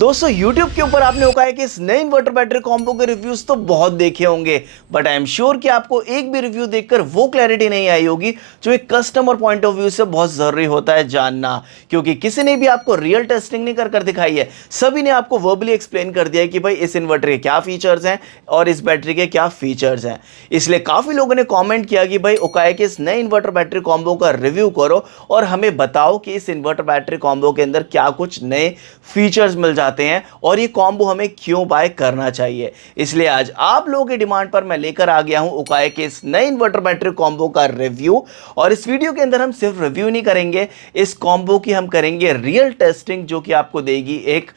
दोस्तों YouTube के ऊपर आपने होगा है कि इस नए इन्वर्टर बैटरी कॉम्बो के रिव्यूज तो बहुत देखे होंगे, बट आई एम श्योर कि आपको एक भी रिव्यू देखकर वो क्लैरिटी नहीं आई होगी जो एक कस्टमर पॉइंट ऑफ व्यू से बहुत जरूरी होता है जानना। क्योंकि किसी ने भी आपको रियल टेस्टिंग नहीं कर दिखाई है, सभी ने आपको वर्बली एक्सप्लेन कर दिया है कि भाई इस इन्वर्टर के क्या फीचर्स हैं और इस बैटरी के क्या फीचर्स हैं। इसलिए काफी लोगों ने कॉमेंट किया कि भाई ओकाया के इस नए इन्वर्टर बैटरी कॉम्बो का रिव्यू करो और हमें बताओ कि इस इन्वर्टर बैटरी कॉम्बो के अंदर क्या कुछ नए फीचर्स मिल जाते हैं और ये कॉम्बो हमें क्यों बाय करना चाहिए। इसलिए आज आप लोगों की डिमांड पर मैं लेकर आ गया हूं ओकाया के इस नए इन्वर्टर बैटरी कॉम्बो का रिव्यू। और इस वीडियो के अंदर हम सिर्फ रिव्यू नहीं करेंगे, इस कॉम्बो की हम करेंगे रियल टेस्टिंग, जो कि आपको देगी एक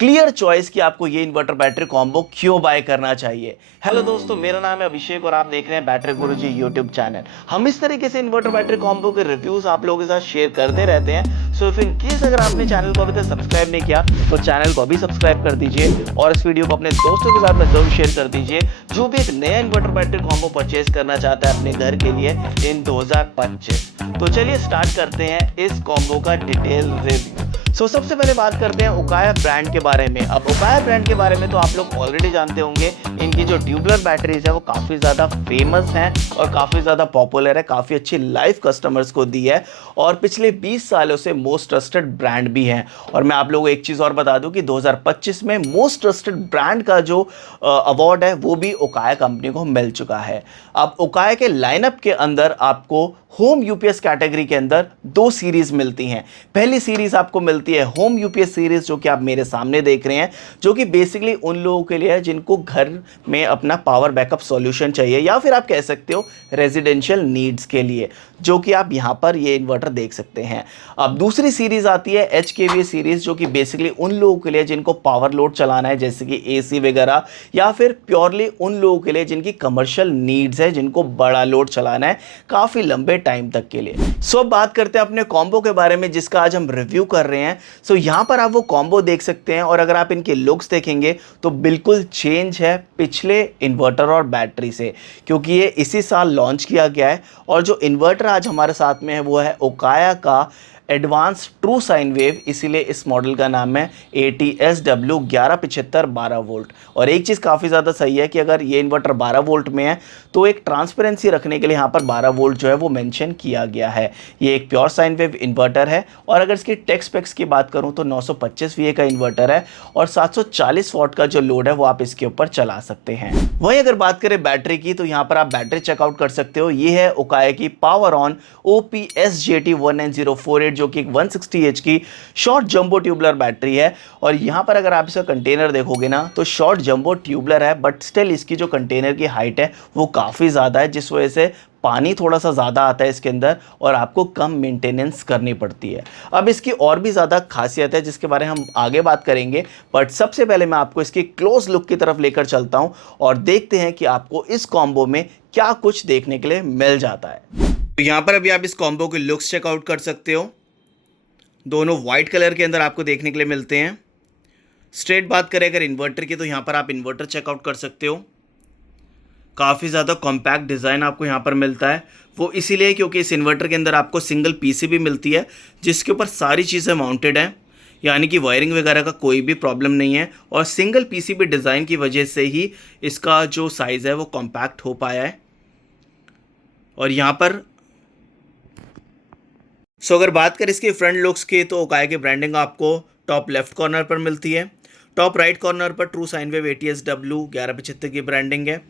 क्लियर चॉइस कि आपको ये इन्वर्टर बैटरी कॉम्बो क्यों बाय करना चाहिए। हेलो दोस्तों, मेरा नाम है अभिषेक और आप देख रहे हैं बैटरी गुरुजी यूट्यूब चैनल। हम इस तरीके से इन्वर्टर बैटरी कॉम्बो के रिव्यूज आप लोगों के साथ शेयर करते रहते हैं। सो इफ इन केस अगर आपने चैनल को अभी तक सब्सक्राइब नहीं किया तो चैनल को अभी सब्सक्राइब कर दीजिए और इस वीडियो को अपने दोस्तों के साथ में जरूर शेयर कर दीजिए जो भी एक नया इन्वर्टर बैटरी कॉम्बो परचेज करना चाहता है अपने घर के लिए इन 2025। तो चलिए स्टार्ट करते हैं इस कॉम्बो का डिटेल रिव्यू। सबसे पहले बात करते हैं ओकाया ब्रांड के बारे में। अब ओकाया ब्रांड के बारे में तो आप लोग ऑलरेडी जानते होंगे, इनकी जो ट्यूबलर बैटरीज है वो काफ़ी ज़्यादा फेमस हैं और काफ़ी ज़्यादा पॉपुलर है, काफ़ी अच्छी लाइफ कस्टमर्स को दी है और पिछले 20 सालों से मोस्ट ट्रस्टेड ब्रांड भी हैं। और मैं आप लोगों को एक चीज़ और बता दूं कि 2025 में मोस्ट ट्रस्टेड ब्रांड का जो अवार्ड है वो भी ओकाया कंपनी को मिल चुका है। अब ओकाया के लाइनअप के अंदर आपको होम यूपीएस कैटेगरी के अंदर दो सीरीज मिलती हैं। पहली सीरीज आपको मिलती है होम यूपीएस सीरीज, जो कि आप मेरे सामने देख रहे हैं, जो कि बेसिकली उन लोगों के लिए है जिनको घर में अपना पावर बैकअप सॉल्यूशन चाहिए या फिर आप कह सकते हो रेजिडेंशियल नीड्स के लिए, जो कि आप यहां पर ये इन्वर्टर देख सकते हैं। अब दूसरी सीरीज आती है HKVA सीरीज, जो कि बेसिकली उन लोगों के लिए जिनको पावर लोड चलाना है जैसे कि AC वगैरह, या फिर प्योरली उन लोगों के लिए जिनकी कमर्शियल नीड्स है, जिनको बड़ा लोड चलाना है काफ़ी लंबे टाइम तक के लिए। अब बात करते हैं अपने कॉम्बो के बारे में जिसका आज हम रिव्यू कर रहे हैं। यहाँ पर आप वो कॉम्बो देख सकते हैं और अगर आप इनके लुक्स देखेंगे तो बिल्कुल चेंज है पिछले इन्वर्टर और बैटरी से, क्योंकि ये इसी साल लॉन्च किया गया है। और जो इन्वर्टर आज हमारे साथ में है वो है ओकाया का एडवांस ट्रू साइन वेव, इसीलिए इस मॉडल का नाम है ATSW 1175 12 वोल्ट। और एक चीज़ काफ़ी ज़्यादा सही है कि अगर ये इन्वर्टर 12 वोल्ट में है तो एक ट्रांसपेरेंसी रखने के लिए यहाँ पर 12 वोल्ट जो है वो मेंशन किया गया है। ये एक प्योर साइन वेव इन्वर्टर है और अगर इसकी टेक स्पेक्स की बात करूँ तो 925 VA का इन्वर्टर है और 740 वॉट का जो लोड है वो आप इसके ऊपर चला सकते हैं। वहीं अगर बात करें बैटरी की तो यहाँ पर आप बैटरी चेकआउट कर सकते हो। ये है ओकाया की पावर ऑन OPSJT 19048, जो कि 160H की शॉर्ट जंबो ट्यूबलर बैटरी है। और यहाँ पर अगर आप इसका कंटेनर देखोगे ना तो शॉर्ट जंबो ट्यूबलर है, बट स्टिल इसकी जो कंटेनर की हाइट है वो काफ़ी ज़्यादा है, जिस वजह से पानी थोड़ा सा ज़्यादा आता है इसके अंदर और आपको कम मेंटेनेंस करनी पड़ती है। अब इसकी और भी ज़्यादा खासियत है जिसके बारे में हम आगे बात करेंगे, बट सबसे पहले मैं आपको इसकी क्लोज लुक की तरफ लेकर चलता हूँ और देखते हैं कि आपको इस कॉम्बो में क्या कुछ देखने के लिए मिल जाता है। तो यहाँ पर अभी आप इस कॉम्बो के लुक्स चेकआउट कर सकते हो। दोनों वाइट कलर के अंदर आपको देखने के लिए मिलते हैं। स्ट्रेट बात करें अगर इन्वर्टर की तो यहाँ पर आप इन्वर्टर चेकआउट कर सकते हो। काफ़ी ज़्यादा कॉम्पैक्ट डिज़ाइन आपको यहाँ पर मिलता है, वो इसीलिए क्योंकि इस इन्वर्टर के अंदर आपको सिंगल PCB मिलती है जिसके ऊपर सारी चीज़ें माउंटेड हैं, यानी कि वायरिंग वगैरह का कोई भी प्रॉब्लम नहीं है। और सिंगल PCB डिज़ाइन की वजह से ही इसका जो साइज़ है वो कॉम्पैक्ट हो पाया है। और यहाँ पर अगर बात करें इसके फ्रंट लुक्स की तो ओकाया की ब्रांडिंग आपको टॉप लेफ्ट कॉर्नर पर मिलती है। टॉप राइट कॉर्नर पर ट्रू साइन वेव ATSW 1175 की ब्रांडिंग है।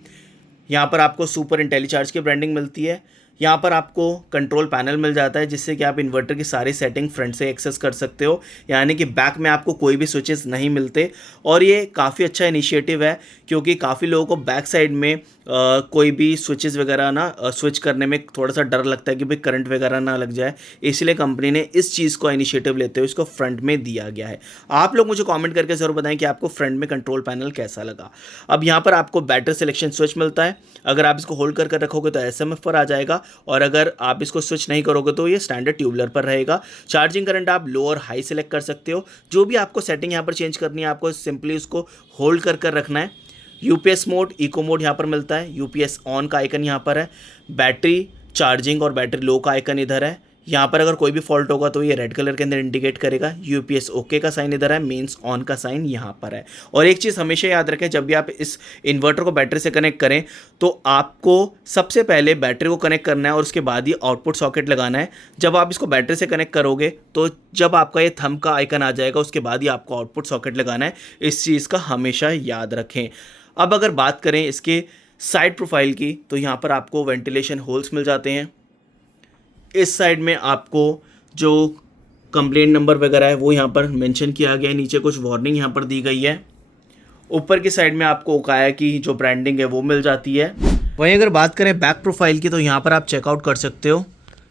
यहाँ पर आपको सुपर इंटेलीचार्ज की ब्रांडिंग मिलती है। यहाँ पर आपको कंट्रोल पैनल मिल जाता है जिससे कि आप इन्वर्टर की सारी सेटिंग फ्रंट से एक्सेस कर सकते हो, यानी कि बैक में आपको कोई भी स्विचेस नहीं मिलते। और ये काफ़ी अच्छा इनिशिएटिव है क्योंकि काफ़ी लोगों को बैक साइड में कोई भी स्विचेस वगैरह ना स्विच करने में थोड़ा सा डर लगता है कि भाई करंट वगैरह ना लग जाए, इसलिए कंपनी ने इस चीज़ को इनिशिएटिव लेते हुए इसको फ्रंट में दिया गया है। आप लोग मुझे कमेंट करके ज़रूर बताएं कि आपको फ्रंट में कंट्रोल पैनल कैसा लगा। अब यहाँ पर आपको बैटरी सिलेक्शन स्विच मिलता है। अगर आप इसको होल्ड कर रखोगे तो SMF पर आ जाएगा और अगर आप इसको स्विच नहीं करोगे तो ये स्टैंडर्ड ट्यूबलर पर रहेगा। चार्जिंग करंट आप लो और हाई सेलेक्ट कर सकते हो। जो भी आपको सेटिंग यहाँ पर चेंज करनी है आपको सिंपली उसको होल्ड कर रखना है। UPS मोड, इको मोड यहाँ पर मिलता है। UPS ऑन का आइकन यहाँ पर है। बैटरी चार्जिंग और बैटरी लो का आइकन इधर है। यहाँ पर अगर कोई भी फॉल्ट होगा तो ये रेड कलर के अंदर इंडिकेट करेगा। यूपीएस ओके का साइन इधर है, मेंस ऑन का साइन यहाँ पर है। और एक चीज़ हमेशा याद रखें, जब भी आप इस इन्वर्टर को बैटरी से कनेक्ट करें तो आपको सबसे पहले बैटरी को कनेक्ट करना है और उसके बाद ही आउटपुट सॉकेट लगाना है। जब आप इसको बैटरी से कनेक्ट करोगे तो जब आपका ये थंब का आइकन आ जाएगा उसके बाद ही आपको आउटपुट सॉकेट लगाना है। इस चीज़ का हमेशा याद रखें। अब अगर बात करें इसके साइड प्रोफाइल की तो यहाँ पर आपको वेंटिलेशन होल्स मिल जाते हैं। इस साइड में आपको जो कंप्लेंट नंबर वगैरह है वो यहाँ पर मेंशन किया गया है, नीचे कुछ वार्निंग यहाँ पर दी गई है। ऊपर की साइड में आपको ओकाया की जो ब्रांडिंग है वो मिल जाती है। वहीं अगर बात करें बैक प्रोफाइल की तो यहाँ पर आप चेकआउट कर सकते हो।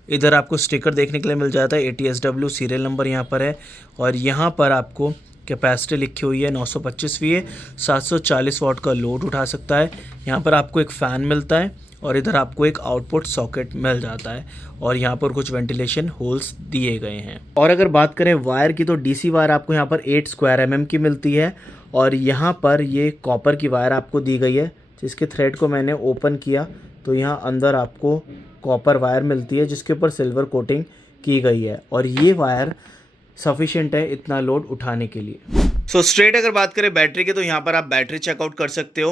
इधर आपको स्टिकर देखने के लिए मिल जाता है, ATSW सीरियल नंबर यहाँ पर है और यहाँ पर आपको कैपेसिटी लिखी हुई है 925 VA, 740 वाट का लोड उठा सकता है। यहाँ पर आपको एक फ़ैन मिलता है और इधर आपको एक आउटपुट सॉकेट मिल जाता है और यहाँ पर कुछ वेंटिलेशन होल्स दिए गए हैं। और अगर बात करें वायर की तो DC वायर आपको यहाँ पर 8 स्क्वायर mm की मिलती है और यहाँ पर ये कॉपर की वायर आपको दी गई है। जिसके थ्रेड को मैंने ओपन किया तो यहाँ अंदर आपको कॉपर वायर मिलती है जिसके ऊपर सिल्वर कोटिंग की गई है और ये वायर सफिशिएंट है इतना लोड उठाने के लिए। सो स्ट्रेट अगर बात करें बैटरी की तो यहाँ पर आप बैटरी चेकआउट कर सकते हो।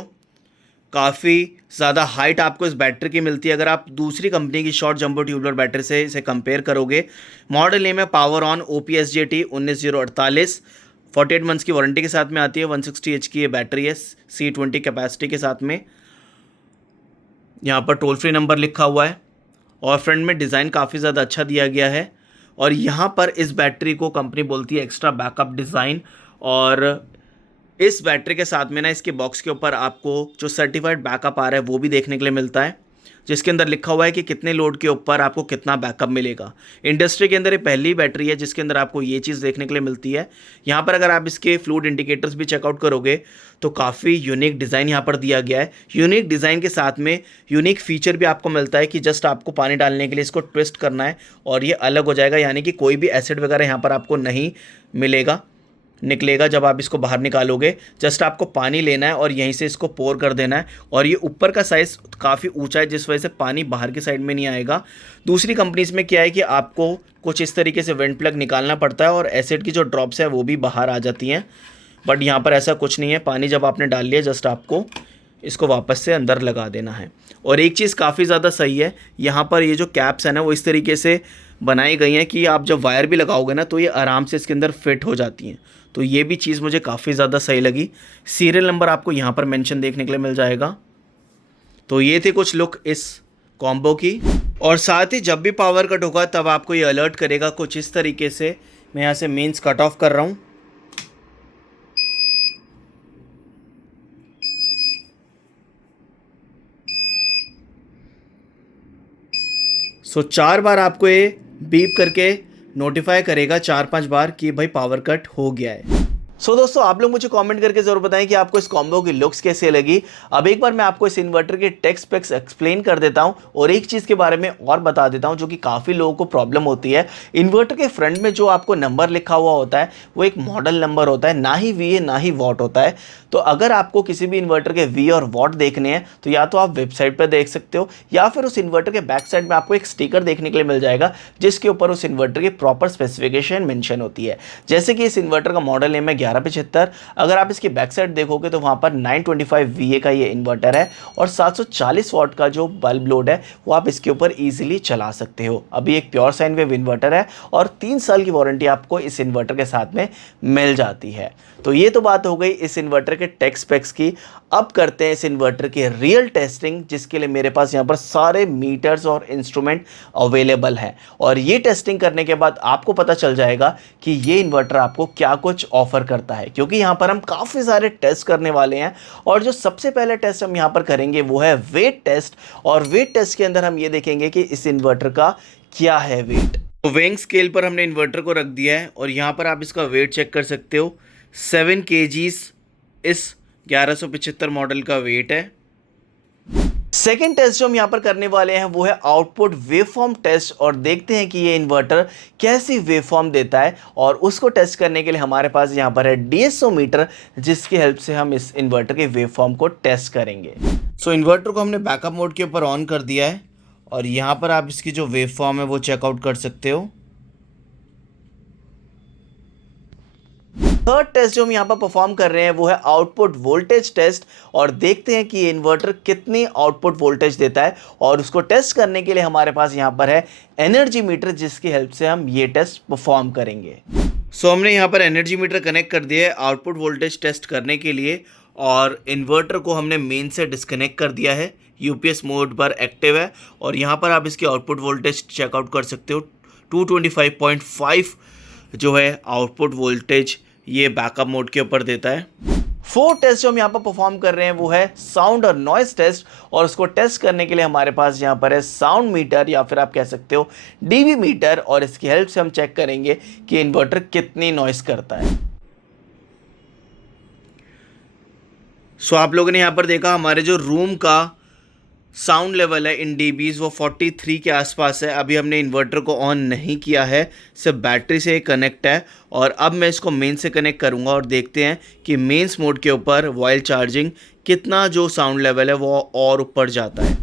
काफ़ी ज़्यादा हाइट आपको इस बैटरी की मिलती है अगर आप दूसरी कंपनी की शॉर्ट जंबो ट्यूबुलर बैटरी से इसे कंपेयर करोगे। मॉडल नेम है पावर ऑन OPSJT 19048, 48 मंथ्स की वारंटी के साथ में आती है। 160 H की ये बैटरी है C20 कैपेसिटी के साथ में। यहाँ पर टोल फ्री नंबर लिखा हुआ है और फ्रंट में डिज़ाइन काफ़ी ज़्यादा अच्छा दिया गया है और यहाँ पर इस बैटरी को कंपनी बोलती है एक्स्ट्रा बैकअप डिज़ाइन। और इस बैटरी के साथ में ना इसके बॉक्स के ऊपर आपको जो सर्टिफाइड बैकअप आ रहा है वो भी देखने के लिए मिलता है, जिसके अंदर लिखा हुआ है कि कितने लोड के ऊपर आपको कितना बैकअप मिलेगा। इंडस्ट्री के अंदर ये पहली बैटरी है जिसके अंदर आपको ये चीज़ देखने के लिए मिलती है। यहाँ पर अगर आप इसके फ्लूइड इंडिकेटर्स भी चेकआउट करोगे तो काफ़ी यूनिक डिज़ाइन यहाँ पर दिया गया है। यूनिक डिज़ाइन के साथ में यूनिक फीचर भी आपको मिलता है कि जस्ट आपको पानी डालने के लिए इसको ट्विस्ट करना है और ये अलग हो जाएगा, यानी कि कोई भी एसिड वगैरह यहाँ पर आपको नहीं मिलेगा, निकलेगा जब आप इसको बाहर निकालोगे। जस्ट आपको पानी लेना है और यहीं से इसको पोर कर देना है और ये ऊपर का साइज़ काफ़ी ऊंचा है जिस वजह से पानी बाहर की साइड में नहीं आएगा। दूसरी कंपनीज में क्या है कि आपको कुछ इस तरीके से वेंट प्लग निकालना पड़ता है और एसिड की जो ड्रॉप्स हैं वो भी बाहर आ जाती हैं, बट यहाँ पर ऐसा कुछ नहीं है। पानी जब आपने डाल लिया जस्ट आपको इसको वापस से अंदर लगा देना है। और एक चीज़ काफ़ी ज़्यादा सही है, यहाँ पर ये जो कैप्स है ना वो इस तरीके से बनाई गई हैं कि आप जब वायर भी लगाओगे ना तो ये आराम से इसके अंदर फिट हो जाती हैं। तो ये भी चीज़ मुझे काफ़ी ज़्यादा सही लगी। सीरियल नंबर आपको यहाँ पर मेंशन देखने के लिए मिल जाएगा। तो ये थी कुछ लुक इस कॉम्बो की और साथ ही जब भी पावर कट होगा तब आपको ये अलर्ट करेगा कुछ इस तरीके से। मैं यहाँ से मेंस कट ऑफ कर रहा हूँ। सो 4 बार आपको ये बीप करके नोटिफाई करेगा 4-5 बार कि भाई पावर कट हो गया है। सो दोस्तों आप लोग मुझे कमेंट करके जरूर बताएं कि आपको इस कॉम्बो की लुक्स कैसे लगी। अब एक बार मैं आपको इस इन्वर्टर के टेक स्पेक्स एक्सप्लेन कर देता हूं और एक चीज़ के बारे में और बता देता हूं जो कि काफ़ी लोगों को प्रॉब्लम होती है। इन्वर्टर के फ्रंट में जो आपको नंबर लिखा हुआ होता है वो एक मॉडल नंबर होता है, ना ही VA ना ही वॉट होता है। तो अगर आपको किसी भी इन्वर्टर के VA और वॉट देखने हैं तो या तो आप वेबसाइट पर देख सकते हो या फिर उस इन्वर्टर के बैक साइड में आपको एक स्टिकर देखने के लिए मिल जाएगा जिसके ऊपर उस इन्वर्टर की प्रॉपर स्पेसिफिकेशन मेंशन होती है। जैसे कि इस इन्वर्टर का मॉडल नेम है 1175। अगर आप इसकी बैक साइड देखोगे तो वहां पर 925 VA का ये इन्वर्टर है और 740 वाट का जो बल्ब लोड है वो आप इसके ऊपर इजीली चला सकते हो। अभी एक प्योर साइन वेव इन्वर्टर है और 3 साल की वारंटी आपको इस इन्वर्टर के साथ में मिल जाती है। तो ये तो बात हो गई इस इन्वर्टर के टेक स्पेक्स की। अब करते हैं इस इन्वर्टर की रियल टेस्टिंग, जिसके लिए मेरे पास यहाँ पर सारे मीटर्स और इंस्ट्रूमेंट अवेलेबल हैं और ये टेस्टिंग करने के बाद आपको पता चल जाएगा कि ये इन्वर्टर आपको क्या कुछ ऑफर करता है, क्योंकि यहाँ पर हम काफ़ी सारे टेस्ट करने वाले हैं। और जो सबसे पहले टेस्ट हम यहाँ पर करेंगे वो है वेट टेस्ट और वेट टेस्ट के अंदर हम ये देखेंगे कि इस इन्वर्टर का क्या है वेट। तो वेइंग स्केल पर हमने इन्वर्टर को रख दिया है और यहाँ पर आप इसका वेट चेक कर सकते हो। 7 kgs इस 1175 मॉडल का वेट है। सेकेंड टेस्ट जो हम यहाँ पर करने वाले हैं वो है आउटपुट वेवफॉर्म टेस्ट और देखते हैं कि ये इन्वर्टर कैसी वेवफॉर्म देता है। और उसको टेस्ट करने के लिए हमारे पास यहाँ पर है DSO मीटर जिसकी हेल्प से हम इस इन्वर्टर के वेवफॉर्म को टेस्ट करेंगे। सो इन्वर्टर को हमने बैकअप मोड के ऊपर ऑन कर दिया है और यहाँ पर आप इसकी जो वेव फॉर्म है वो चेकआउट कर सकते हो। थर्ड टेस्ट जो हम यहाँ पर परफॉर्म कर रहे हैं वो है आउटपुट वोल्टेज टेस्ट, और देखते हैं कि ये इन्वर्टर कितनी आउटपुट वोल्टेज देता है। और उसको टेस्ट करने के लिए हमारे पास यहाँ पर है एनर्जी मीटर, जिसकी हेल्प से हम ये टेस्ट परफॉर्म करेंगे। सो हमने यहाँ पर एनर्जी मीटर कनेक्ट कर दिया है आउटपुट वोल्टेज टेस्ट करने के लिए, और इन्वर्टर को हमने मेन से डिस्कनेक्ट कर दिया है। यूपीएस मोड पर एक्टिव है, और यहाँ पर आप इसकी आउटपुट वोल्टेज चेकआउट कर सकते हो। 225.5 जो है आउटपुट वोल्टेज ये बैकअप मोड के ऊपर देता है। फोर्थ टेस्ट जो हम यहाँ पर परफॉर्म कर रहे हैं वो है साउंड और नॉइस टेस्ट, और उसको टेस्ट करने के लिए हमारे पास यहाँ पर है साउंड मीटर, या फिर आप कह सकते हो डीबी मीटर, और इसकी हेल्प से हम चेक करेंगे कि इन्वर्टर कितनी नॉइस करता है। सो आप लोगों ने यहाँ पर देखा हमारे जो रूम का साउंड लेवल है इन डीबीज वो 43 के आसपास है। अभी हमने इन्वर्टर को ऑन नहीं किया है, सिर्फ बैटरी से कनेक्ट है। और अब मैं इसको मेन से कनेक्ट करूँगा और देखते हैं कि मेंस मोड के ऊपर व्हाइल चार्जिंग कितना जो साउंड लेवल है वो और ऊपर जाता है।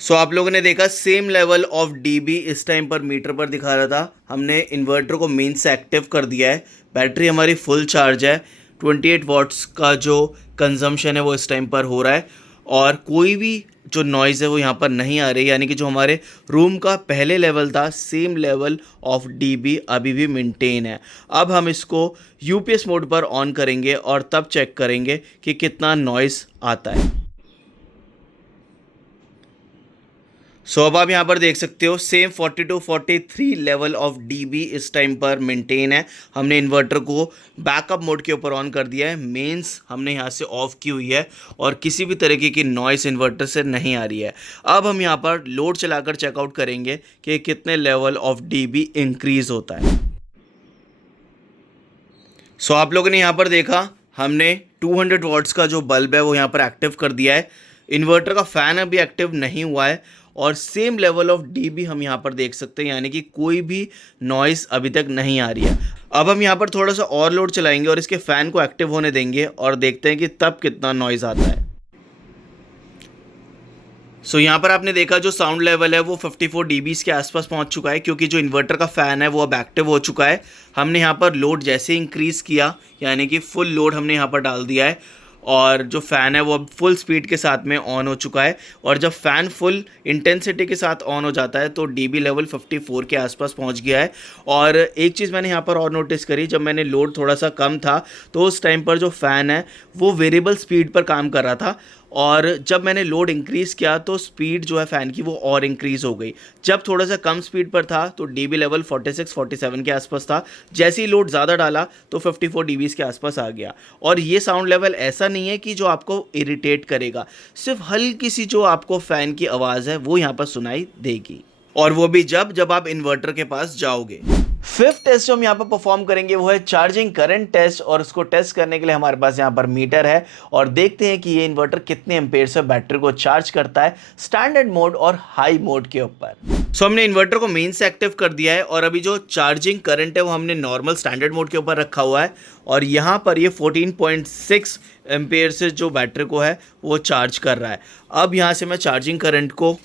सो आप लोगों ने देखा सेम लेवल ऑफ डीबी इस टाइम पर मीटर पर दिखा रहा था। हमने इन्वर्टर को मेन से एक्टिव कर दिया है, बैटरी हमारी फुल चार्ज है। 28 वाट्स का जो कंजम्पशन है वो इस टाइम पर हो रहा है, और कोई भी जो नॉइज़ है वो यहाँ पर नहीं आ रही, यानी कि जो हमारे रूम का पहले लेवल था सेम लेवल ऑफ डीबी अभी भी मेंटेन है। अब हम इसको यूपीएस मोड पर ऑन करेंगे और तब चेक करेंगे कि कितना नॉइज़ आता है। सो अब आप यहाँ पर देख सकते हो सेम 42-43 लेवल ऑफ डीबी इस टाइम पर मेंटेन है। हमने इन्वर्टर को बैकअप मोड के ऊपर ऑन कर दिया है, मेंस हमने यहाँ से ऑफ की हुई है, और किसी भी तरीके की नॉइस इन्वर्टर से नहीं आ रही है। अब हम यहाँ पर लोड चलाकर चेकआउट करेंगे कि कितने लेवल ऑफ डीबी इंक्रीज होता है। सो आप लोगों ने यहाँ पर देखा हमने 200 वाट्स का जो बल्ब है वो यहाँ पर एक्टिव कर दिया है। इन्वर्टर का फ़ैन अभी एक्टिव नहीं हुआ है, और सेम लेवल ऑफ डीबी हम यहाँ पर देख सकते हैं, यानी कि कोई भी नॉइस अभी तक नहीं आ रही है। अब हम यहाँ पर थोड़ा सा और लोड चलाएंगे और इसके फ़ैन को एक्टिव होने देंगे और देखते हैं कि तब कितना नॉइज़ आता है। सो यहाँ पर आपने देखा जो साउंड लेवल है वो 54 डीबीज के आसपास पहुँच चुका है, क्योंकि जो इन्वर्टर का फ़ैन है वो अब एक्टिव हो चुका है। हमने यहाँ पर लोड जैसे इंक्रीज़ किया, यानी कि फुल लोड हमने यहाँ पर डाल दिया है, और जो फ़ैन है वो अब फुल स्पीड के साथ में ऑन हो चुका है। और जब फ़ैन फुल इंटेंसिटी के साथ ऑन हो जाता है तो डीबी लेवल 54 के आसपास पहुंच गया है। और एक चीज़ मैंने यहाँ पर और नोटिस करी, जब मैंने लोड थोड़ा सा कम था तो उस टाइम पर जो फ़ैन है वो वेरिएबल स्पीड पर काम कर रहा था, और जब मैंने लोड इंक्रीज़ किया तो स्पीड जो है फ़ैन की वो और इंक्रीज़ हो गई। जब थोड़ा सा कम स्पीड पर था तो डीबी लेवल 46-47 के आसपास था, जैसे ही लोड ज़्यादा डाला तो 54 डीबीज़ के आसपास आ गया। और ये साउंड लेवल ऐसा नहीं है कि जो आपको इरिटेट करेगा, सिर्फ हल्की सी जो आपको फ़ैन की आवाज़ है वो यहाँ पर सुनाई देगी, और वो भी जब आप इन्वर्टर के पास जाओगे। फिफ्थ टेस्ट जो हम यहाँ पर परफॉर्म करेंगे वो है चार्जिंग करंट टेस्ट, और उसको टेस्ट करने के लिए हमारे पास यहाँ पर मीटर है, और देखते हैं कि ये इन्वर्टर कितने एम्पेयर से बैटरी को चार्ज करता है स्टैंडर्ड मोड और हाई मोड के ऊपर। सो हमने इन्वर्टर को मेन से एक्टिव कर दिया है, और अभी जो चार्जिंग करंट है वो हमने नॉर्मल स्टैंडर्ड मोड के ऊपर रखा हुआ है, और यहाँ पर ये 14.6 एम्पेयर से जो बैटरी को है वो चार्ज कर रहा है। अब यहाँ से मैं चार्जिंग करंट को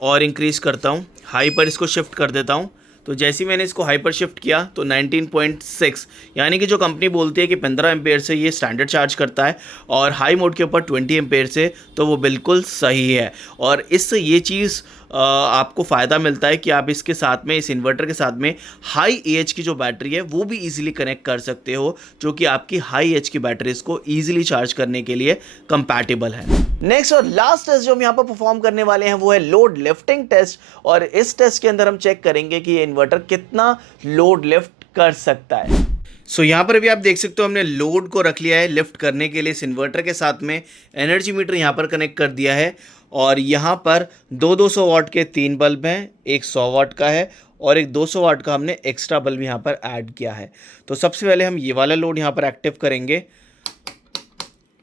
और इंक्रीज़ करता हूँ, हाई पर इसको शिफ्ट कर देता हूँ। तो जैसे ही मैंने इसको हाई पर शिफ्ट किया तो 19.6, यानी कि जो कंपनी बोलती है कि 15 एम्पेयर से ये स्टैंडर्ड चार्ज करता है, और हाई मोड के ऊपर 20 एम्पेयर से, तो वो बिल्कुल सही है। और इससे ये चीज़ आपको फ़ायदा मिलता है कि आप इसके साथ में, इस इन्वर्टर के साथ में हाई एच की जो बैटरी है वो भी ईजिली कनेक्ट कर सकते हो, जो कि आपकी हाई एच की बैटरीज को ईजिली चार्ज करने के लिए कंपैटिबल है। नेक्स्ट और लास्ट टेस्ट जो हम यहाँ पर परफॉर्म करने वाले हैं वो है लोड लिफ्टिंग टेस्ट, और इस टेस्ट के अंदर हम चेक करेंगे कि ये इन्वर्टर कितना लोड लिफ्ट कर सकता है। सो यहाँ पर भी आप देख सकते हो हमने लोड को रख लिया है लिफ्ट करने के लिए इस इन्वर्टर के साथ में। एनर्जी मीटर यहाँ पर कनेक्ट कर दिया है, और यहाँ पर 200 वाट के 3 बल्ब हैं, एक 100 वाट का है और एक 200 वाट का हमने एक्स्ट्रा बल्ब यहाँ पर ऐड किया है। तो सबसे पहले हम ये वाला लोड यहाँ पर एक्टिव करेंगे।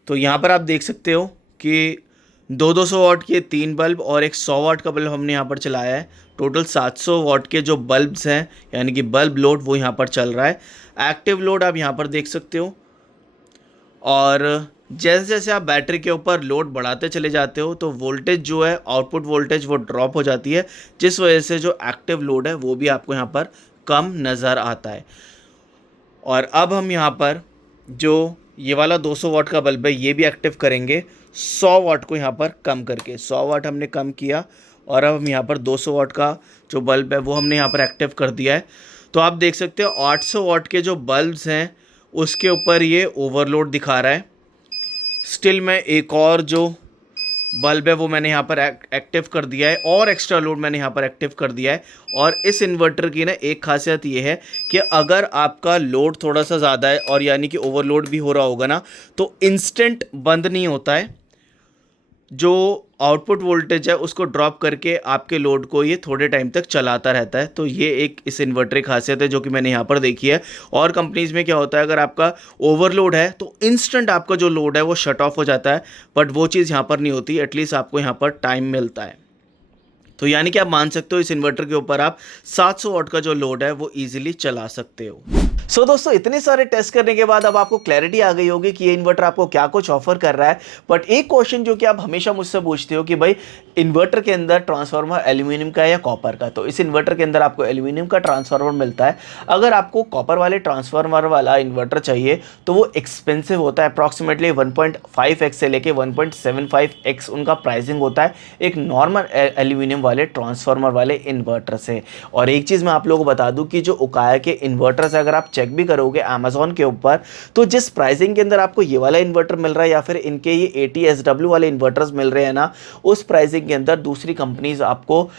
तो यहाँ पर आप देख सकते हो कि 200 वाट के 3 बल्ब और एक 100 वाट का बल्ब हमने यहाँ पर चलाया है। टोटल 700 वाट के जो बल्ब्स हैं, यानी कि बल्ब लोड, वो यहाँ पर चल रहा है। एक्टिव लोड आप यहाँ पर देख सकते हो, और जैसे जैसे आप बैटरी के ऊपर लोड बढ़ाते चले जाते हो तो वोल्टेज जो है, आउटपुट वोल्टेज वो ड्रॉप हो जाती है, जिस वजह से जो एक्टिव लोड है वो भी आपको यहाँ पर कम नज़र आता है। और अब हम यहाँ पर जो ये वाला 200 वाट का बल्ब है ये भी एक्टिव करेंगे 100 वाट को यहाँ पर कम करके। 100 वाट हमने कम किया और अब हम यहाँ पर 200 वाट का जो बल्ब है वो हमने यहाँ पर एक्टिव कर दिया है। तो आप देख सकते हो 800 वाट के जो बल्ब्स हैं उसके ऊपर ये ओवरलोड दिखा रहा है। स्टिल में एक और जो बल्ब है वो मैंने यहाँ पर एक्टिव कर दिया है और एक्स्ट्रा लोड मैंने यहाँ पर एक्टिव कर दिया है। और इस इन्वर्टर की ना एक खासियत ये है कि अगर आपका लोड थोड़ा सा ज़्यादा है और यानी कि ओवरलोड भी हो रहा होगा ना, तो इंस्टेंट बंद नहीं होता है। जो आउटपुट वोल्टेज है उसको ड्रॉप करके आपके लोड को ये थोड़े टाइम तक चलाता रहता है। तो ये एक इस इन्वर्टर की खासियत है जो कि मैंने यहाँ पर देखी है। और कंपनीज़ में क्या होता है, अगर आपका ओवरलोड है तो इंस्टेंट आपका जो लोड है वो शट ऑफ हो जाता है, बट वो चीज़ यहाँ पर नहीं होती। एटलीस्ट आपको यहाँ पर टाइम मिलता है। तो यानी कि आप मान सकते हो इस इन्वर्टर के ऊपर आप 700 वाट का जो लोड है वो इजीली चला सकते हो। दोस्तों इतने सारे टेस्ट करने के बाद अब आपको क्लैरिटी आ गई होगी कि ये इन्वर्टर आपको क्या कुछ ऑफर कर रहा है। बट एक क्वेश्चन जो कि आप हमेशा मुझसे पूछते हो कि भाई इन्वर्टर के अंदर ट्रांसफार्मर एल्यूमिनियम का है या कॉपर का, तो इस इन्वर्टर के अंदर आपको एल्यूमिनियम का ट्रांसफार्मर मिलता है। अगर आपको कॉपर वाले ट्रांसफार्मर वाला इन्वर्टर चाहिए तो वो एक्सपेंसिव होता है, अप्रॉक्सीमेटली 1.5x से लेके 1.75x उनका प्राइसिंग होता है एक नॉर्मल एल्यूमिनियम वाले ट्रांसफार्मर वाले इन्वर्टर से। और एक चीज़ मैं आप लोगों को बता दूं कि जो उकाया के इन्वर्टर्स है, अगर आप चेक भी करोगे अमेजोन के ऊपर, तो जिस प्राइसिंग के अंदर आपको ये वाला इन्वर्टर मिल रहा है या फिर इनके ये ATSW वाले इन्वर्टर्स मिल रहे हैं ना, उस प्राइसिंग के अंदर दूसरी कंपनीज आपको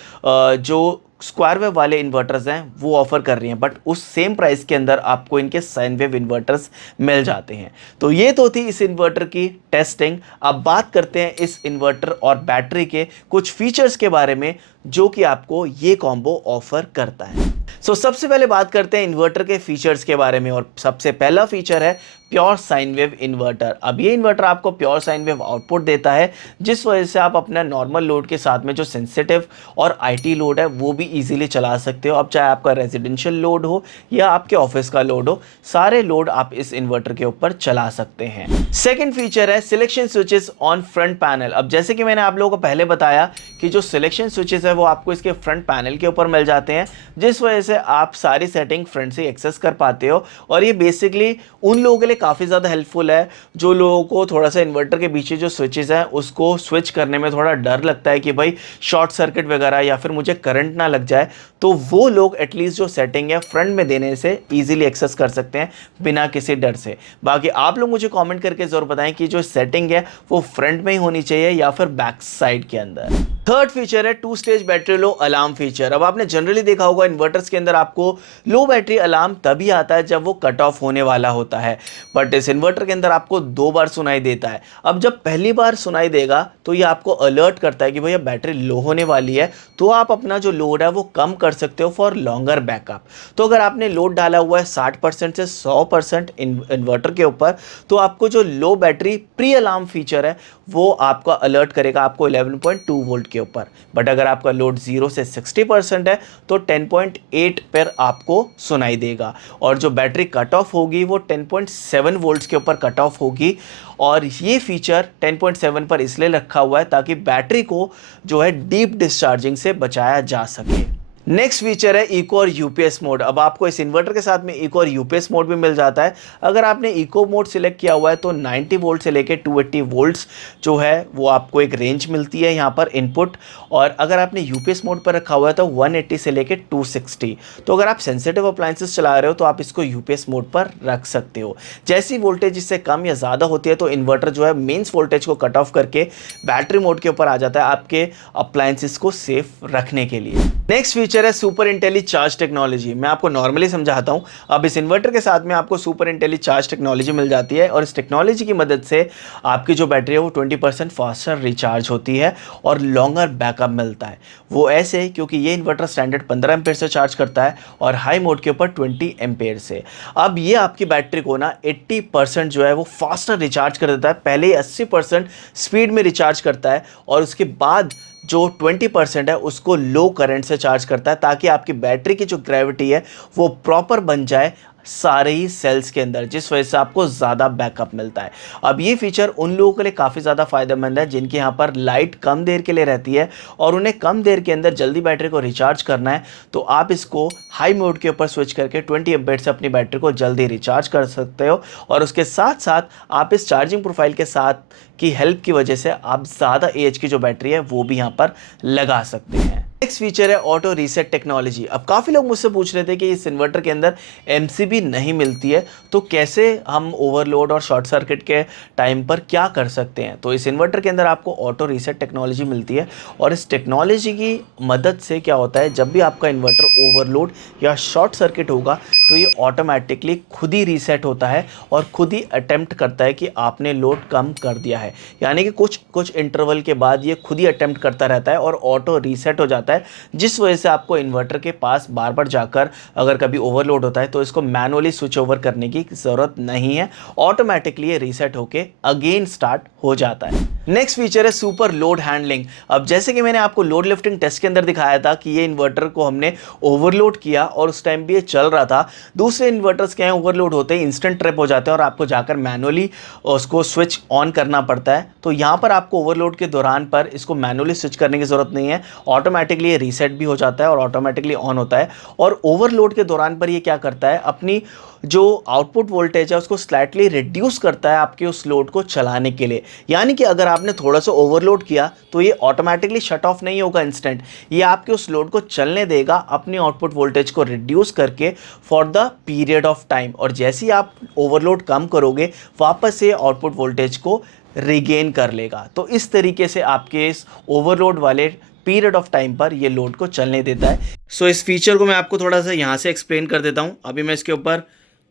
जो स्क्वायर वेव वाले इन्वर्टर्स हैं वो ऑफर कर रही हैं, बट उस सेम प्राइस के अंदर आपको इनके साइन वेव इन्वर्टर्स मिल जाते हैं। तो ये तो थी इस इन्वर्टर की टेस्टिंग। अब बात करते हैं इस इन्वर्टर और बैटरी के कुछ फीचर्स के बारे में जो कि आपको ये कॉम्बो ऑफर करता है। सबसे पहले बात करते हैं इन्वर्टर के फीचर्स के बारे में, और सबसे पहला फीचर है प्योर साइन वेव इन्वर्टर। अब ये इन्वर्टर आपको प्योर साइन वेव आउटपुट देता है, जिस वजह से आप अपना नॉर्मल लोड के साथ में जो सेंसिटिव और IT लोड है वो भी इजीली चला सकते हो। अब चाहे आपका रेजिडेंशियल लोड हो या आपके ऑफिस का लोड हो, सारे लोड आप इस इन्वर्टर के ऊपर चला सकते हैं। सेकेंड फीचर है selection switches on front panel. अब जैसे कि मैंने आप लोगों को पहले बताया कि जो सिलेक्शन स्विचेस है वो आपको इसके फ्रंट पैनल के ऊपर मिल जाते हैं, जिस वजह से आप सारी सेटिंग फ्रंट से एक्सेस कर पाते हो। और ये बेसिकली उन लोगों के लिए काफ़ी ज़्यादा हेल्पफुल है जो लोगों को थोड़ा सा इन्वर्टर के पीछे जो स्विचेस हैं उसको स्विच करने में थोड़ा डर लगता है कि भाई शॉर्ट सर्किट वगैरह या फिर मुझे करंट ना लग जाए, तो वो लोग एटलीस्ट जो सेटिंग है फ्रंट में देने से इजीली एक्सेस कर सकते हैं बिना किसी डर से। बाकी आप लोग मुझे कमेंट करके ज़रूर बताएं कि जो सेटिंग है वो फ्रंट में ही होनी चाहिए या फिर बैक साइड के अंदर। थर्ड फीचर है 2 stage battery low alarm feature. अब आपने जनरली देखा होगा इन्वर्टर्स के अंदर आपको लो बैटरी अलार्म तभी आता है जब वो कट ऑफ होने वाला होता है, बट इस इन्वर्टर के अंदर आपको 2 बार सुनाई देता है। अब जब पहली बार सुनाई देगा तो ये आपको अलर्ट करता है कि भैया बैटरी लो होने वाली है, तो आप अपना जो लोड है वो कम कर सकते हो फॉर लॉन्गर बैकअप। तो अगर आपने लोड डाला हुआ है 60% से 100% इन्वर्टर के ऊपर, तो आपको जो लो बैटरी प्री अलार्म फीचर है वो आपका अलर्ट करेगा आपको 11.2 वोल्ट के ऊपर। बट अगर आपका लोड 0 से 60% है तो 10.8 पर आपको सुनाई देगा, और जो बैटरी कट ऑफ होगी वो 10.7 वोल्ट्स के ऊपर कट ऑफ होगी। और ये फीचर 10.7 पर इसलिए रखा हुआ है ताकि बैटरी को जो है डीप डिस्चार्जिंग से बचाया जा सके। नेक्स्ट फीचर है इको और यूपीएस मोड। अब आपको इस इन्वर्टर के साथ में इको और यूपीएस मोड भी मिल जाता है। अगर आपने इको मोड सिलेक्ट किया हुआ है तो 90 वोल्ट से लेकर 280 वोल्ट्स जो है वो आपको एक रेंज मिलती है यहाँ पर इनपुट, और अगर आपने यूपीएस मोड पर रखा हुआ है तो 180 से लेकर 260। तो अगर आप सेंसिटिव अप्लायंसेस चला रहे हो तो आप इसको यूपीएस मोड पर रख सकते हो। जैसी वोल्टेज इससे कम या ज़्यादा होती है तो इन्वर्टर जो है मेन्स वोल्टेज को कट ऑफ करके बैटरी मोड के ऊपर आ जाता है आपके अप्लायंसेस को सेफ रखने के लिए। नेक्स्ट फीचर है सुपर इंटेली चार्ज टेक्नोलॉजी। मैं आपको नॉर्मली समझाता हूं। अब इस इन्वर्टर के साथ में आपको सुपर इंटेली चार्ज टेक्नोलॉजी मिल जाती है, और इस टेक्नोलॉजी की मदद से आपकी जो बैटरी है वो 20% फास्टर रिचार्ज होती है और लॉन्गर बैकअप मिलता है। वो ऐसे क्योंकि ये इन्वर्टर स्टैंडर्ड 15 एम्पेयर से चार्ज करता है और हाई मोड के ऊपर 20 एम्पेयर से। अब ये आपकी बैटरी को ना 80% जो है वो फास्टर रिचार्ज कर देता है। पहले ही 80% स्पीड में रिचार्ज करता है और उसके बाद जो 20% है उसको लो करंट से चार्ज करता है, ताकि आपकी बैटरी की जो ग्रेविटी है वो प्रॉपर बन जाए सारे ही सेल्स के अंदर, जिस वजह से आपको ज़्यादा बैकअप मिलता है। अब ये फीचर उन लोगों के लिए काफ़ी ज़्यादा फ़ायदेमंद है जिनके यहाँ पर लाइट कम देर के लिए रहती है और उन्हें कम देर के अंदर जल्दी बैटरी को रिचार्ज करना है, तो आप इसको हाई मोड के ऊपर स्विच करके 20 एम्पेयर से अपनी बैटरी को जल्दी रिचार्ज कर सकते हो। और उसके साथ साथ आप इस चार्जिंग प्रोफाइल के साथ की हेल्प की वजह से आप ज़्यादा एएच की जो बैटरी है वो भी यहाँ पर लगा सकते हैं। नेक्स्ट फीचर है ऑटो रीसेट टेक्नोलॉजी। अब काफ़ी लोग मुझसे पूछ रहे थे कि इस इन्वर्टर के अंदर एमसीबी नहीं मिलती है, तो कैसे हम ओवरलोड और शॉर्ट सर्किट के टाइम पर क्या कर सकते हैं। तो इस इन्वर्टर के अंदर आपको ऑटो रीसेट टेक्नोलॉजी मिलती है और इस टेक्नोलॉजी की मदद से क्या होता है, जब भी आपका इन्वर्टर ओवरलोड या शॉर्ट सर्किट होगा तो ये ऑटोमेटिकली खुद ही रीसेट होता है और खुद ही अटेम्प्ट करता है कि आपने लोड कम कर दिया है। यानी कि कुछ इंटरवल के बाद ये खुद ही अटेम्प्ट करता रहता है और ऑटो रीसेट हो जाता है, जिस वजह से आपको इन्वर्टर के पास बार बार जाकर अगर कभी ओवरलोड होता है तो इसको मैनुअली स्विच ओवर करने की ज़रूरत नहीं है, ऑटोमेटिकली ये रीसेट होके अगेन स्टार्ट हो जाता है। नेक्स्ट फीचर है सुपर लोड हैंडलिंग। अब जैसे कि मैंने आपको लोड लिफ्टिंग टेस्ट के अंदर दिखाया था कि ये इन्वर्टर को हमने ओवरलोड किया और उस टाइम भी ये चल रहा था। दूसरे इन्वर्टर्स क्या है, ओवरलोड होते ही इंस्टेंट ट्रिप हो जाते हैं और आपको जाकर मैनुअली उसको स्विच ऑन करना पड़ता है। तो यहाँ पर आपको ओवरलोड के दौरान पर इसको मैनुअली स्विच करने की ज़रूरत नहीं है, ऑटोमेटिकली ये रीसेट भी हो जाता है और ऑटोमेटिकली ऑन होता है। और ओवरलोड के दौरान पर ये क्या करता है, अपनी जो आउटपुट वोल्टेज है उसको स्लाइटली रिड्यूस करता है आपके उस लोड को चलाने के लिए। यानी कि अगर आपने थोड़ा सा ओवरलोड किया तो ये ऑटोमेटिकली शट ऑफ नहीं होगा इंस्टेंट, ये आपके उस लोड को चलने देगा अपनी आउटपुट वोल्टेज को रिड्यूस करके for the period of time. और जैसे ही आप ओवरलोड कम करोगे वापस से आउटपुट वोल्टेज को रिगेन कर लेगा। तो इस तरीके से आपके इस ओवरलोड वाले पीरियड ऑफ टाइम पर ये लोड को चलने देता है। सो इस फीचर को मैं आपको थोड़ा सा यहाँ से एक्सप्लेन कर देता हूँ। अभी मैं इसके ऊपर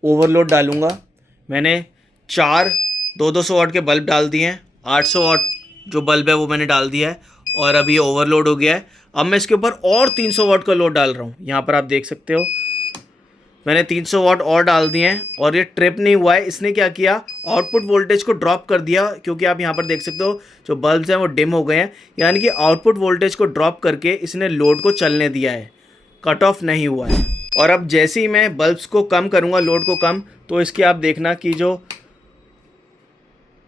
ओवरलोड डालूंगा। मैंने 4 200 वाट के बल्ब डाल दिए हैं, 800 वाट जो बल्ब है वो मैंने डाल दिया है और अभी ये ओवरलोड हो गया है। अब मैं इसके ऊपर और 300 वाट का लोड डाल रहा हूँ। यहाँ पर आप देख सकते हो मैंने 300 वाट और डाल दिए हैं और ये ट्रिप नहीं हुआ है। इसने क्या किया, आउटपुट वोल्टेज को ड्रॉप कर दिया, क्योंकि आप यहाँ पर देख सकते हो जो बल्ब्स हैं वो डिम हो गए हैं। यानी कि आउटपुट वोल्टेज को ड्रॉप करके इसने लोड को चलने दिया है, कट ऑफ नहीं हुआ है। और अब जैसे ही मैं बल्ब्स को कम करूँगा, लोड को कम, तो इसकी आप देखना कि जो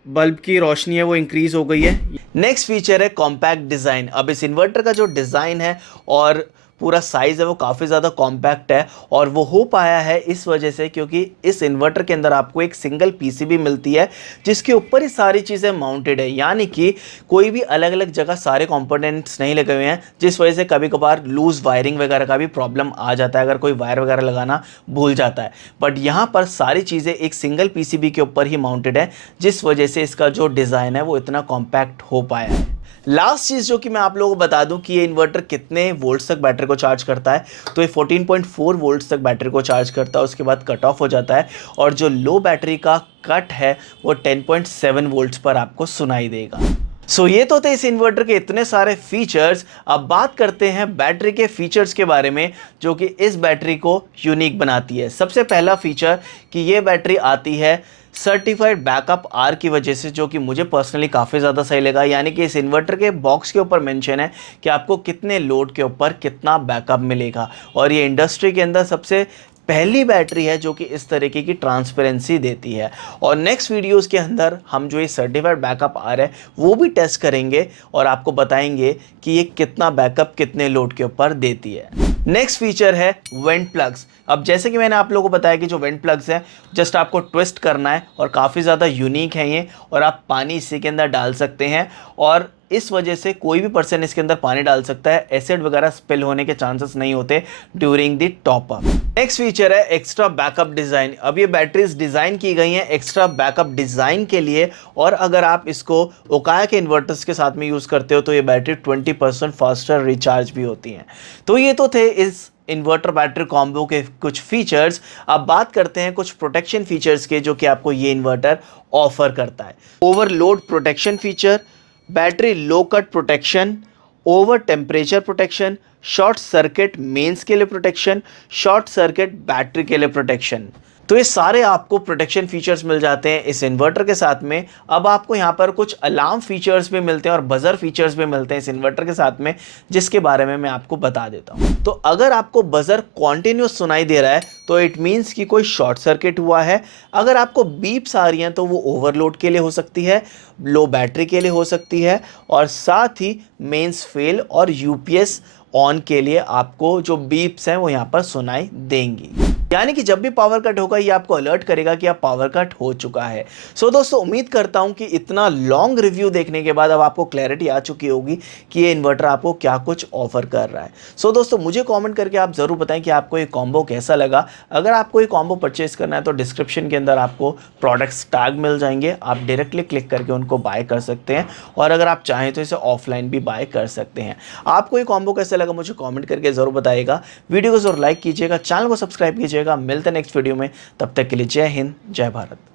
बल्ब की रोशनी है वो इंक्रीज़ हो गई है। नेक्स्ट फीचर है कॉम्पैक्ट डिज़ाइन। अब इस इन्वर्टर का जो डिज़ाइन है और पूरा साइज़ है वो काफ़ी ज़्यादा कॉम्पैक्ट है और वो हो पाया है इस वजह से क्योंकि इस इन्वर्टर के अंदर आपको एक सिंगल पीसीबी मिलती है जिसके ऊपर ही सारी चीज़ें माउंटेड है। यानी कि कोई भी अलग अलग जगह सारे कंपोनेंट्स नहीं लगे हुए हैं, जिस वजह से कभी कभार लूज़ वायरिंग वगैरह का भी प्रॉब्लम आ जाता है अगर कोई वायर वगैरह लगाना भूल जाता है। बट यहाँ पर सारी चीज़ें एक सिंगल पीसीबी के ऊपर ही माउंटेड है, जिस वजह से इसका जो डिज़ाइन है वो इतना कॉम्पैक्ट हो पाया है। लास्ट चीज़ जो कि मैं आप लोगों को बता दूं कि ये इन्वर्टर कितने वोल्ट्स तक बैटरी को चार्ज करता है, तो ये 14.4 वोल्ट्स तक बैटरी को चार्ज करता है, उसके बाद कट ऑफ हो जाता है और जो लो बैटरी का कट है वो 10.7 वोल्ट्स पर आपको सुनाई देगा। सो ये तो थे इस इन्वर्टर के इतने सारे फीचर्स। अब बात करते हैं बैटरी के फीचर्स के बारे में जो कि इस बैटरी को यूनिक बनाती है। सबसे पहला फीचर कि ये बैटरी आती है सर्टिफाइड बैकअप आर की वजह से, जो कि मुझे पर्सनली काफ़ी ज़्यादा सही लगा। यानी कि इस इन्वर्टर के बॉक्स के ऊपर मेंशन है कि आपको कितने लोड के ऊपर कितना बैकअप मिलेगा और ये इंडस्ट्री के अंदर सबसे पहली बैटरी है जो कि इस तरीके की ट्रांसपेरेंसी देती है। और नेक्स्ट वीडियोस के अंदर हम जो ये सर्टिफाइड बैकअप आर है वो भी टेस्ट करेंगे और आपको बताएंगे कि ये कितना बैकअप कितने लोड के ऊपर देती है। नेक्स्ट फीचर है वेंट प्लग्स। अब जैसे कि मैंने आप लोगों को बताया कि जो वेंट प्लग्स हैं जस्ट आपको ट्विस्ट करना है और काफ़ी ज़्यादा यूनिक है ये, और आप पानी इसी के अंदर डाल सकते हैं और इस वजह से कोई भी पर्सन इसके अंदर पानी डाल सकता है, एसिड वगैरह स्पिल होने के चांसेस नहीं होते during the top up. Next feature है एक्स्ट्रा बैकअप डिज़ाइन। अब ये बैटरीज डिज़ाइन की गई हैं एक्स्ट्रा बैकअप डिज़ाइन के लिए, और अगर आप इसको ओकाया के इन्वर्टर्स के साथ में यूज़ करते हो तो ये बैटरी 20% फास्टर रिचार्ज भी होती हैं। तो ये तो थे इस इन्वर्टर बैटरी कॉम्बो के कुछ फीचर्स। अब बात करते हैं कुछ प्रोटेक्शन फीचर्स के जो कि आपको ये इन्वर्टर ऑफर करता है। Overload protection feature, battery low cut protection, over temperature protection, short circuit mains के लिए प्रोटेक्शन, शॉर्ट सर्किट बैटरी के लिए प्रोटेक्शन। तो ये सारे आपको प्रोटेक्शन फीचर्स मिल जाते हैं इस इन्वर्टर के साथ में। अब आपको यहाँ पर कुछ अलार्म फीचर्स भी मिलते हैं और बजर फीचर्स भी मिलते हैं इस इन्वर्टर के साथ में, जिसके बारे में मैं आपको बता देता हूँ। तो अगर आपको बजर कॉन्टिन्यूस सुनाई दे रहा है तो इट मीन्स कि कोई शॉर्ट सर्किट हुआ है। अगर आपको बीप्स आ रही हैं तो वो ओवरलोड के लिए हो सकती है, लो बैटरी के लिए हो सकती है, और साथ ही मेंस फेल और यूपीएस ऑन के लिए आपको जो बीप्स हैं वो यहाँ पर सुनाई देंगी। यानी कि जब भी पावर कट होगा ये आपको अलर्ट करेगा कि आप पावर कट हो चुका है। सो दोस्तों, उम्मीद करता हूं कि इतना लॉन्ग रिव्यू देखने के बाद अब आपको क्लैरिटी आ चुकी होगी कि ये इन्वर्टर आपको क्या कुछ ऑफर कर रहा है। सो दोस्तों, मुझे कमेंट करके आप ज़रूर बताएं कि आपको ये कॉम्बो कैसा लगा। अगर आपको ये कॉम्बो परचेज करना है तो डिस्क्रिप्शन के अंदर आपको प्रोडक्ट्स टैग मिल जाएंगे, आप डायरेक्टली क्लिक करके उनको बाय कर सकते हैं, और अगर आप चाहें तो इसे ऑफलाइन भी बाय कर सकते हैं। आपको ये कॉम्बो कैसा लगा मुझे कॉमेंट करके ज़रूर बताइएगा। वीडियो को ज़रूर लाइक कीजिएगा, चैनल को सब्सक्राइब कीजिएगा। मिलते हैं नेक्स्ट वीडियो में, तब तक के लिए जय हिंद, जय भारत।